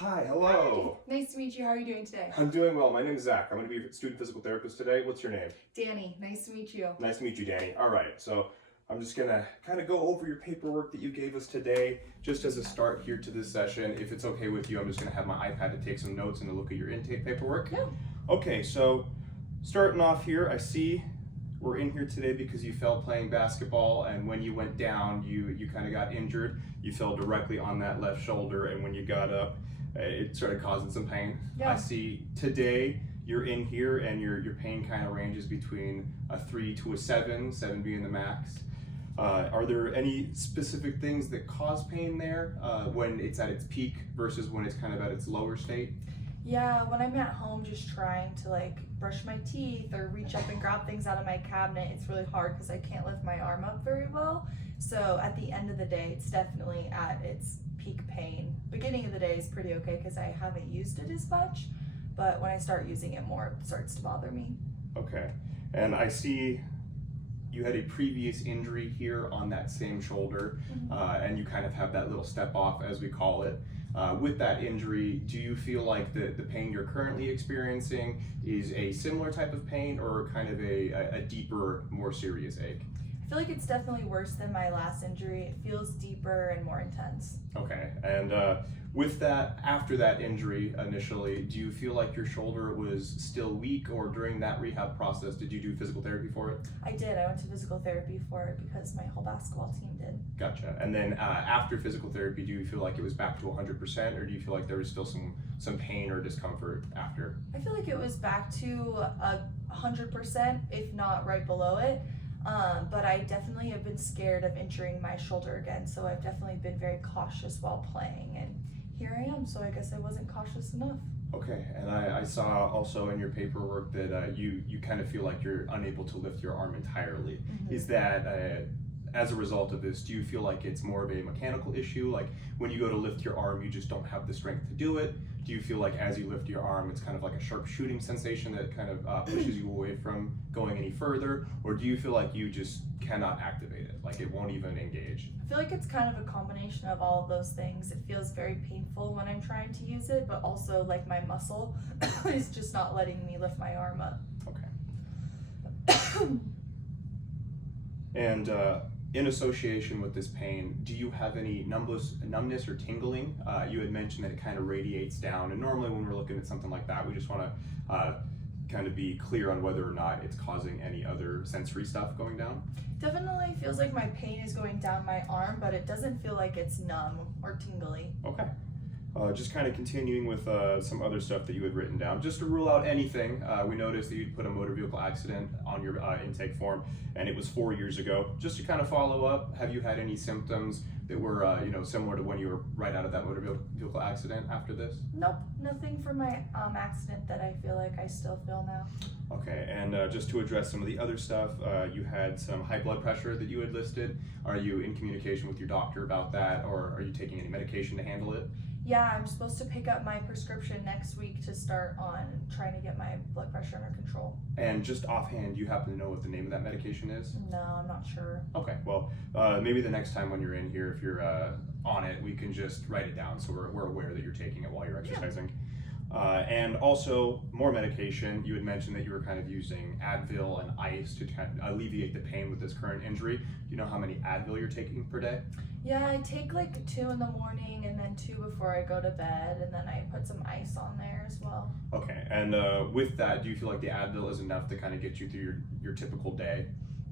Hi, hello. Hi. Nice to meet you. How are you doing today? I'm doing well. My name is Zach. I'm going to be a student physical therapist today. What's your name? Danny. Nice to meet you. Nice to meet you, Danny. All right, so I'm just going to kind of go over your paperwork that you gave us today, just as a start here to this session. If it's okay with you, I'm just going to have my iPad to take some notes and to look at your intake paperwork. Yeah. Okay, so starting off here, I see we're in here today because you fell playing basketball, and when you went down, you kind of got injured. You fell directly on that left shoulder, and when you got up, it started causing some pain. Yeah. I see today you're in here and your pain kind of ranges between a 3 to a 7, 7 being the max. Are there any specific things that cause pain there when it's at its peak versus when it's kind of at its lower state? Yeah, when I'm at home just trying to brush my teeth or reach up and grab things out of my cabinet, it's really hard because I can't lift my arm up very well. So at the end of the day, it's definitely at its peak pain. Beginning of the day is pretty okay because I haven't used it as much, but when I start using it more, it starts to bother me. Okay, and I see you had a previous injury here on that same shoulder, and you kind of have that little step off, as we call it. With that injury, do you feel like the pain you're currently experiencing is a similar type of pain or kind of a deeper, more serious ache? I feel like it's definitely worse than my last injury. It feels deeper and more intense. Okay, and with that, after that injury initially, do you feel like your shoulder was still weak, or during that rehab process, did you do physical therapy for it? I did. I went to physical therapy for it because my whole basketball team did. Gotcha. And then after physical therapy, do you feel like it was back to 100%, or do you feel like there was still some pain or discomfort after? I feel like it was back to 100%, if not right below it. But I definitely have been scared of injuring my shoulder again, so I've definitely been very cautious while playing, and here I am, so I guess I wasn't cautious enough. Okay, and I saw also in your paperwork that you kind of feel like you're unable to lift your arm entirely. Is that as a result of this, do you feel like it's more of a mechanical issue? Like when you go to lift your arm, you just don't have the strength to do it? Do you feel like as you lift your arm, it's kind of like a sharp shooting sensation that kind of pushes you away from going any further? Or do you feel like you just cannot activate it, like it won't even engage? I feel like it's kind of a combination of all of those things. It feels very painful when I'm trying to use it, but also like my muscle is just not letting me lift my arm up. Okay. And in association with this pain, do you have any numbness or tingling? You had mentioned that it kind of radiates down, and normally when we're looking at something like that, we just want to kind of be clear on whether or not it's causing any other sensory stuff going down. Definitely feels like my pain is going down my arm, but it doesn't feel like it's numb or tingly. Okay. Just kind of continuing with some other stuff that you had written down. Just to rule out anything, we noticed that you'd put a motor vehicle accident on your intake form, and it was 4 years ago. Just to kind of follow up, have you had any symptoms that were similar to when you were right out of that motor vehicle accident after this? Nope, nothing from my accident that I feel like I still feel now. Okay, and just to address some of the other stuff, you had some high blood pressure that you had listed. Are you in communication with your doctor about that, or are you taking any medication to handle it? Yeah, I'm supposed to pick up my prescription next week to start on trying to get my blood pressure under control. And just offhand, you happen to know what the name of that medication is? No, I'm not sure. Okay, well, maybe the next time when you're in here, if you're on it, we can just write it down so we're aware that you're taking it while you're exercising. Yeah. And also, more medication. You had mentioned that you were kind of using Advil and ice to kind of alleviate the pain with this current injury. Do you know how many Advil you're taking per day? Yeah, I take 2 in the morning and then 2 before I go to bed, and then I put some ice on there as well. Okay, and with that, do you feel like the Advil is enough to kind of get you through your typical day?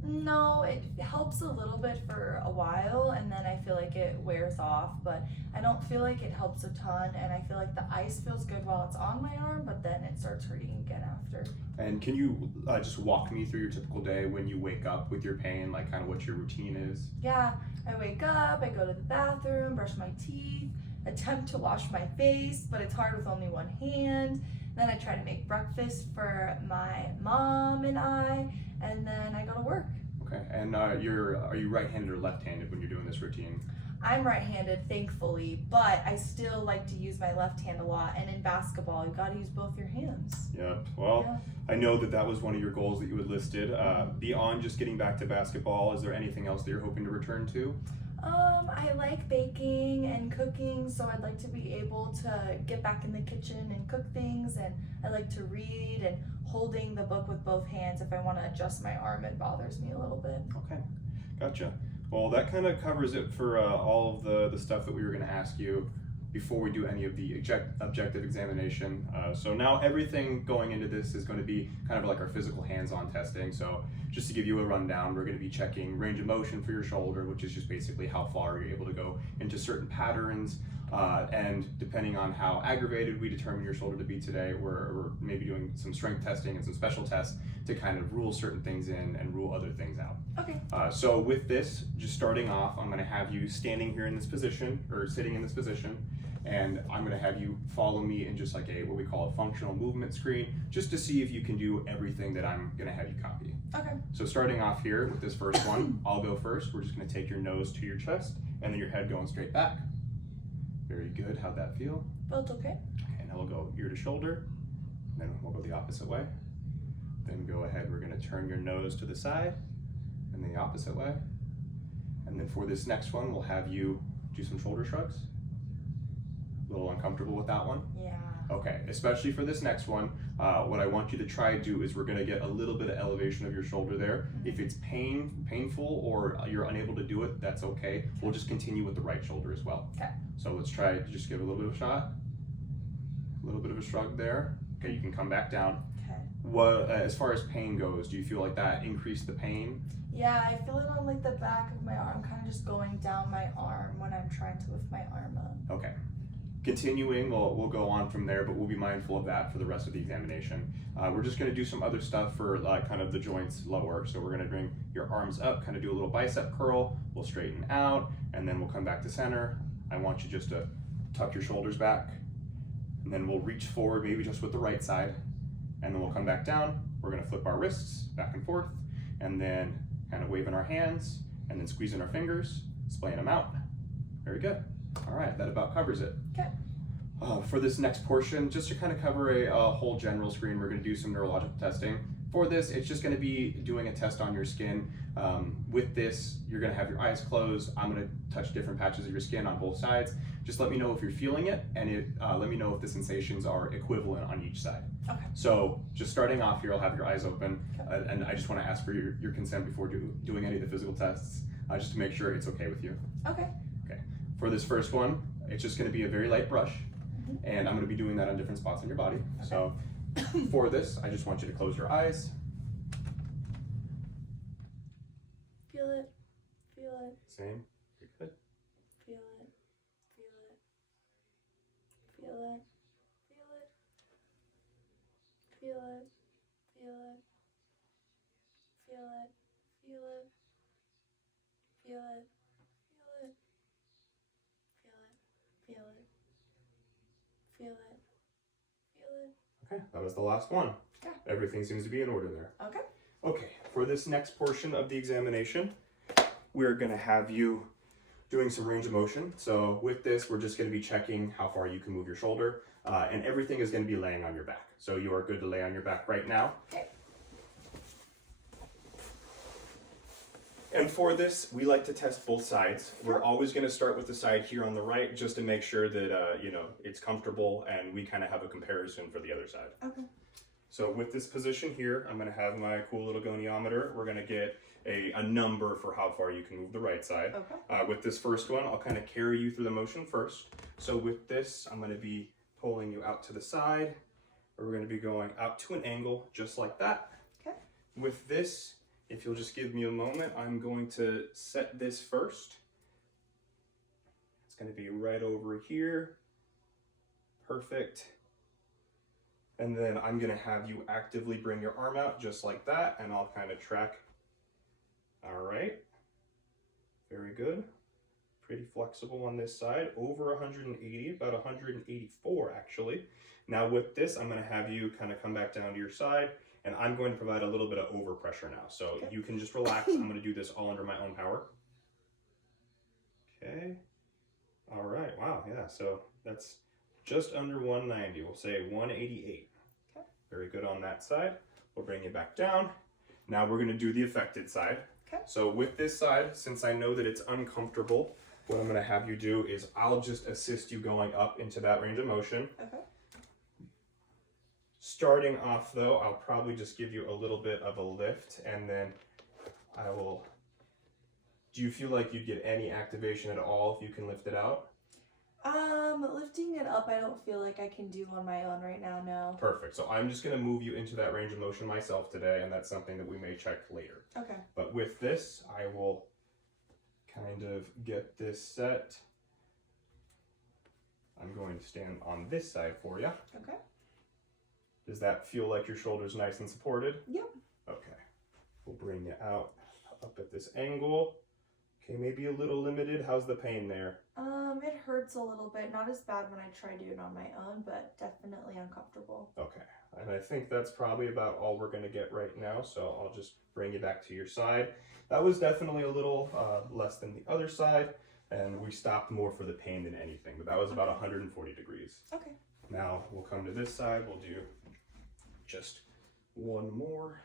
No, it helps a little bit for a while, and then I feel like it wears off, but I don't feel like it helps a ton, and I feel like the ice feels good while it's on my arm, but then it starts hurting again after. And can you just walk me through your typical day when you wake up with your pain, like kind of what your routine is? Yeah, I wake up, I go to the bathroom, brush my teeth, attempt to wash my face, but it's hard with only one hand. Then I try to make breakfast for my mom and I, and then I go to work. Okay, and are you right-handed or left-handed when you're doing this routine? I'm right-handed, thankfully, but I still like to use my left hand a lot, and in basketball, you gotta use both your hands. Yep, well, I know that was one of your goals that you had listed. Beyond just getting back to basketball, is there anything else that you're hoping to return to? I like baking and cooking, so I'd like to be able to get back in the kitchen and cook things, and I like to read, and holding the book with both hands, if I want to adjust my arm, it bothers me a little bit. Okay, gotcha. Well, that kind of covers it for all of the stuff that we were going to ask you before we do any of the objective examination. So now everything going into this is going to be kind of like our physical hands-on testing. So just to give you a rundown, we're going to be checking range of motion for your shoulder, which is just basically how far you're able to go into certain patterns. And depending on how aggravated we determine your shoulder to be today, we're maybe doing some strength testing and some special tests to kind of rule certain things in and rule other things out. Okay. So with this, just starting off, I'm going to have you standing here in this position, or sitting in this position, and I'm going to have you follow me in just like what we call a functional movement screen, just to see if you can do everything that I'm going to have you copy. Okay. So starting off here with this first one, I'll go first. We're just going to take your nose to your chest, and then your head going straight back. Very good. How'd that feel? Felt okay. Okay, now we'll go ear to shoulder, then we'll go the opposite way. Then go ahead, we're going to turn your nose to the side, and then the opposite way. And then for this next one, we'll have you do some shoulder shrugs. A little uncomfortable with that one? Yeah. Okay, especially for this next one, what I want you to try to do is we're going to get a little bit of elevation of your shoulder there. If it's painful or you're unable to do it, that's okay. We'll just continue with the right shoulder as well. Okay. So let's try to just give a little bit of a shot. A little bit of a shrug there. Okay, you can come back down. Okay. What, as far as pain goes, do you feel like that increased the pain? Yeah, I feel it on like the back of my arm, kind of just going down my arm when I'm trying to lift my arm up. Okay. Continuing, we'll go on from there, but we'll be mindful of that for the rest of the examination. We're just going to do some other stuff for kind of the joints lower. So we're going to bring your arms up, kind of do a little bicep curl. We'll straighten out, and then we'll come back to center. I want you just to tuck your shoulders back, and then we'll reach forward, maybe just with the right side, and then we'll come back down. We're going to flip our wrists back and forth, and then kind of waving our hands, and then squeezing our fingers, splaying them out. Very good. All right, that about covers it. Okay. For this next portion, just to kind of cover a whole general screen, we're going to do some neurological testing. For this, it's just going to be doing a test on your skin. With this, you're going to have your eyes closed. I'm going to touch different patches of your skin on both sides. Just let me know if you're feeling it, and let me know if the sensations are equivalent on each side. Okay. So just starting off here, I'll have your eyes open, and I just want to ask for your consent before doing any of the physical tests, just to make sure it's okay with you. Okay. Okay. For this first one, it's just going to be a very light brush, and I'm going to be doing that on different spots on your body. Okay. So for this, I just want you to close your eyes. Feel it. Feel it. Same. You're good. Feel it. Feel it. Feel it. Feel it. Feel it. Feel it. Feel it. Feel it. Feel it. Feel it. Feel it. Feel it. Feel it. Okay, that was the last one. Okay. Everything seems to be in order there. Okay. Okay, for this next portion of the examination, we're going to have you doing some range of motion. So with this, we're just going to be checking how far you can move your shoulder, and everything is going to be laying on your back. So you are good to lay on your back right now. Okay. And for this, we like to test both sides. We're always going to start with the side here on the right, just to make sure that it's comfortable, and we kind of have a comparison for the other side. Okay. So with this position here, I'm going to have my cool little goniometer. We're going to get a number for how far you can move the right side. Okay. With this first one, I'll kind of carry you through the motion first. So with this, I'm going to be pulling you out to the side. We're going to be going out to an angle just like that. Okay. With this, if you'll just give me a moment, I'm going to set this first. It's going to be right over here. Perfect. And then I'm going to have you actively bring your arm out just like that, and I'll kind of track. All right. Very good. Pretty flexible on this side. Over 180, about 184 actually. Now with this, I'm going to have you kind of come back down to your side, and I'm going to provide a little bit of overpressure now. So you can just relax. I'm going to do this all under my own power. Okay. All right. Wow. Yeah. So that's just under 190. We'll say 188. Okay. Very good on that side. We'll bring you back down. Now we're going to do the affected side. Okay. So with this side, since I know that it's uncomfortable, what I'm going to have you do is I'll just assist you going up into that range of motion. Okay. Starting off though, I'll probably just give you a little bit of a lift, and then I will. Do you feel like you'd get any activation at all if you can lift it out? Lifting it up, I don't feel like I can do on my own right now, no. Perfect. So I'm just going to move you into that range of motion myself today, and that's something that we may check later. Okay. But with this, I will kind of get this set. I'm going to stand on this side for you. Okay. Does that feel like your shoulder's nice and supported? Yep. Okay. We'll bring you out up at this angle. Okay, maybe a little limited. How's the pain there? It hurts a little bit. Not as bad when I try doing it on my own, but definitely uncomfortable. Okay. And I think that's probably about all we're going to get right now, so I'll just bring you back to your side. That was definitely a little less than the other side, and we stopped more for the pain than anything, but that was about 140 degrees. Okay. Now we'll come to this side. We'll do just one more.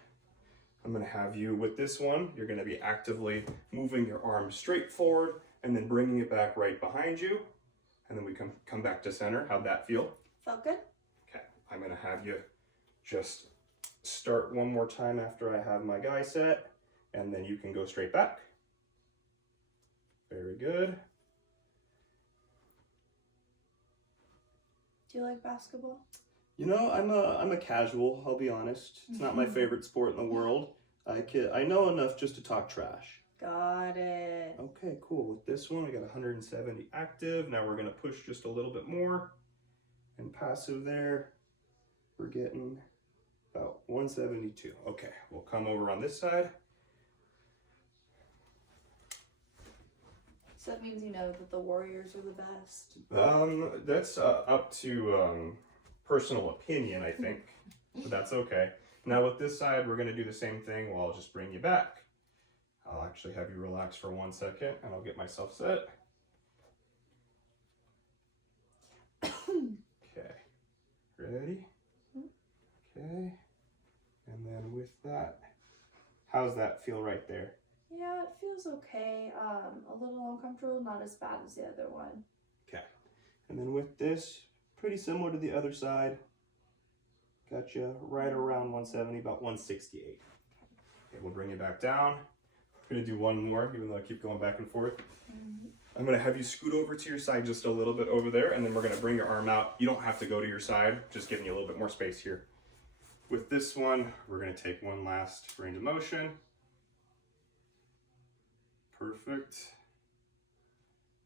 I'm going to have you with this one. You're going to be actively moving your arm straight forward and then bringing it back right behind you. And then we come back to center. How'd that feel? Felt good? Okay. I'm going to have you just start one more time after I have my guy set, and then you can go straight back. Very good. Do you like basketball? You know, I'm a casual, I'll be honest. It's not my favorite sport in the world. I know enough just to talk trash. Got it. Okay, cool. With this one, I got 170 active. Now we're gonna push just a little bit more. And passive there, we're getting about 172. Okay, we'll come over on this side. So that means you know that the Warriors are the best. That's up to personal opinion, I think, but that's okay. Now with this side, we're gonna do the same thing. Well, I'll just bring you back. I'll actually have you relax for 1 second, and I'll get myself set. Okay, ready? Okay, and then with that, how's that feel right there? Yeah, it feels okay. A little uncomfortable, not as bad as the other one. Okay, and then with this, pretty similar to the other side. Gotcha right around 170, about 168. Okay, we'll bring you back down. We're gonna do one more, even though I keep going back and forth. I'm gonna have you scoot over to your side just a little bit over there, and then we're gonna bring your arm out. You don't have to go to your side, just giving you a little bit more space here. With this one, we're gonna take one last range of motion. Perfect.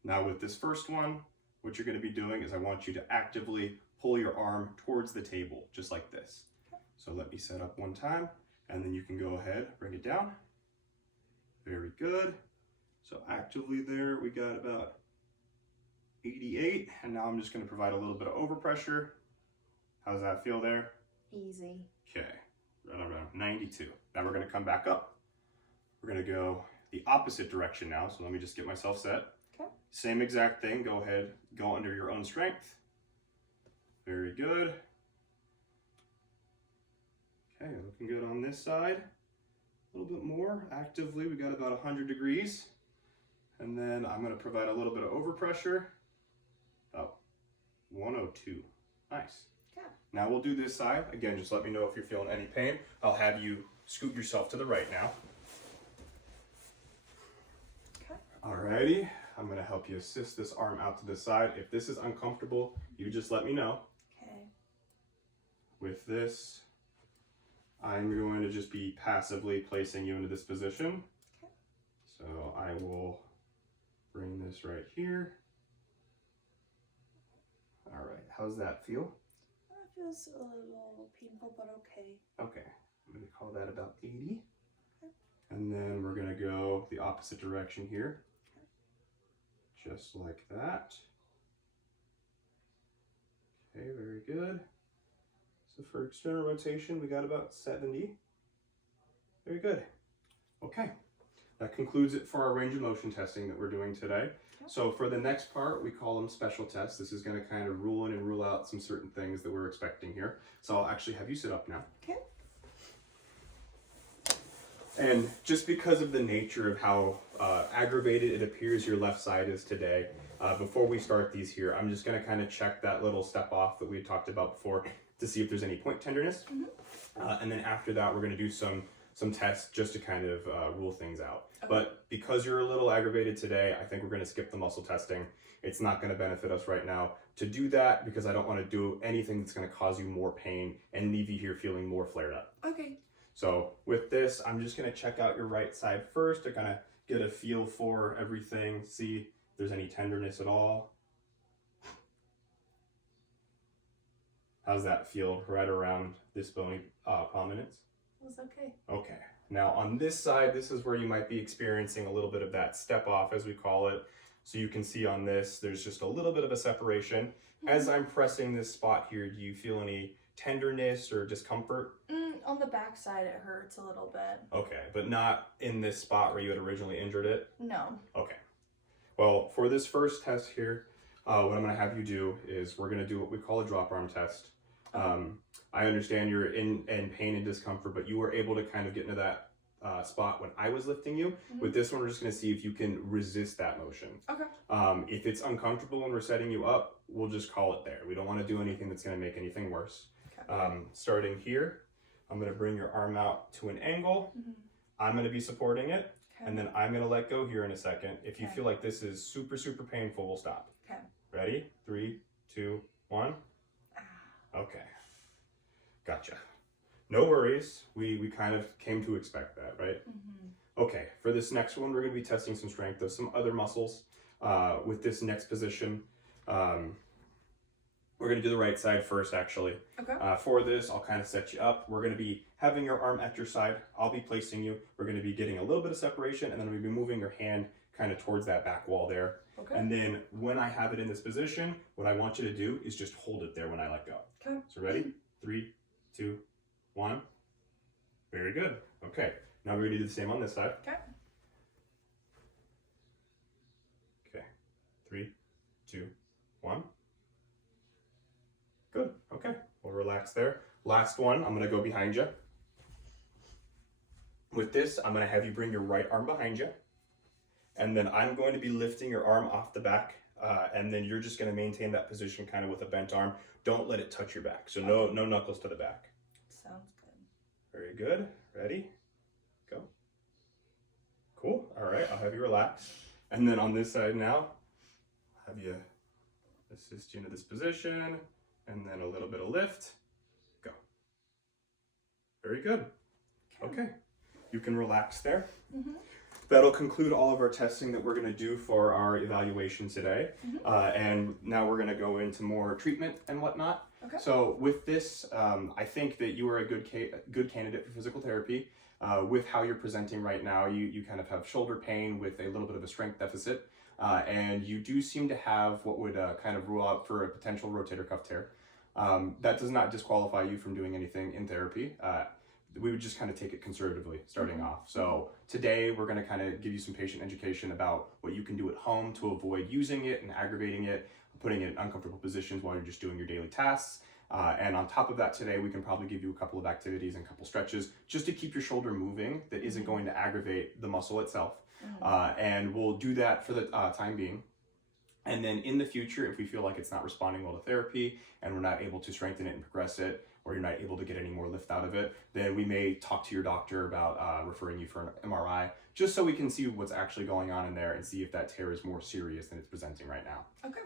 Now with this first one, what you're gonna be doing is I want you to actively pull your arm towards the table, just like this. So let me set up one time, and then you can go ahead, bring it down. Very good. So actively there, we got about 88, and now I'm just gonna provide a little bit of overpressure. How's that feel there? Easy. Okay, right around 92. Now we're gonna come back up. We're gonna go the opposite direction now, so let me just get myself set. Okay. Same exact thing, go ahead, go under your own strength. Very good. Okay, looking good on this side. A little bit more actively, we got about 100 degrees. And then I'm gonna provide a little bit of overpressure, about 102. Nice. Okay. Now we'll do this side. Again, just let me know if you're feeling any pain. I'll have you scoot yourself to the right now. Okay. Alrighty, I'm gonna help you assist this arm out to the side. If this is uncomfortable, you just let me know. Okay. With this, I'm going to just be passively placing you into this position. Okay. So I will bring this right here. All right, how's that feel? That feels a little painful, but okay. Okay, I'm gonna call that about 80. Okay. And then we're gonna go the opposite direction here. Okay. Just like that. Okay, very good. So for external rotation, we got about 70. Very good. Okay, that concludes it for our range of motion testing that we're doing today. Okay. So for the next part, we call them special tests. This is going to kind of rule in and rule out some certain things that we're expecting here. So I'll actually have you sit up now. Okay. And just because of the nature of how aggravated it appears your left side is today. Before we start these here, I'm just going to kind of check that little step off that we talked about before to see if there's any point tenderness. And then after that, we're going to do some tests just to kind of rule things out. Okay. But because you're a little aggravated today, I think we're going to skip the muscle testing. It's not going to benefit us right now to do that because I don't want to do anything that's going to cause you more pain and leave you here feeling more flared up. Okay. So with this, I'm just going to check out your right side first to kind of get a feel for everything, see if there's any tenderness at all. How's that feel right around this bony prominence? It was okay. Okay. Now on this side, this is where you might be experiencing a little bit of that step off, as we call it. So you can see on this, there's just a little bit of a separation. As I'm pressing this spot here, do you feel any tenderness or discomfort? On the back side, it hurts a little bit. Okay, but not in this spot where you had originally injured it? No. Okay. Well, for this first test here, what I'm going to have you do is we're going to do what we call a drop arm test. I understand you're in pain and discomfort, but you were able to kind of get into that spot when I was lifting you. With this one, we're just going to see if you can resist that motion. Okay. If it's uncomfortable when we're setting you up, we'll just call it there. We don't want to do anything that's going to make anything worse. Okay. Starting here, I'm going to bring your arm out to an angle. I'm going to be supporting it. Okay. And then I'm going to let go here in a second. If you feel like this is super, super painful, we'll stop. Okay. Ready? 3, 2, 1. Okay. Gotcha. No worries. We kind of came to expect that, right? Okay. For this next one, we're going to be testing some strength of some other muscles. With this next position, we're going to do the right side first, actually. Okay. For this, I'll kind of set you up. We're going to be having your arm at your side. I'll be placing you. We're going to be getting a little bit of separation, and then we'll be moving your hand kind of towards that back wall there. Okay. And then when I have it in this position, what I want you to do is just hold it there when I let go. Okay. So ready? 3, 2, 1. Very good. Okay. Now we're going to do the same on this side. Okay. Okay. 3, 2, 1. Good. Okay. We'll relax there. Last one, I'm going to go behind you. With this, I'm going to have you bring your right arm behind you. And then I'm going to be lifting your arm off the back. And then you're just going to maintain that position kind of with a bent arm. Don't let it touch your back. So no knuckles to the back. Sounds good. Very good. Ready? Go. Cool. All right. I'll have you relax. And then on this side now, I'll have you assist you into this position. And then a little bit of lift. Go. Very good. Okay. You can relax there. That'll conclude all of our testing that we're going to do for our evaluation today. And now we're going to go into more treatment and whatnot. Okay. So with this, I think that you are a good candidate for physical therapy. With how you're presenting right now, you kind of have shoulder pain with a little bit of a strength deficit. And you do seem to have what would kind of rule out for a potential rotator cuff tear. That does not disqualify you from doing anything in therapy. We would just kind of take it conservatively starting off. So today we're going to kind of give you some patient education about what you can do at home to avoid using it and aggravating it, putting it in uncomfortable positions while you're just doing your daily tasks. And on top of that today, we can probably give you a couple of activities and a couple stretches just to keep your shoulder moving that isn't going to aggravate the muscle itself. And we'll do that for the time being. And then in the future, if we feel like it's not responding well to therapy and we're not able to strengthen it and progress it, or you're not able to get any more lift out of it, then we may talk to your doctor about referring you for an MRI, just so we can see what's actually going on in there and see if that tear is more serious than it's presenting right now. Okay.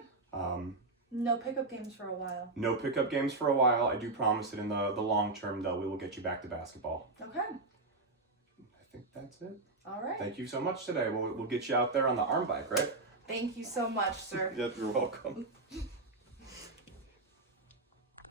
No pickup games for a while. No pickup games for a while. I do promise that in the long term, though, we will get you back to basketball. Okay. I think that's it. All right. Thank you so much today. We'll get you out there on the arm bike, right? Thank you so much, sir. Yep, you're welcome.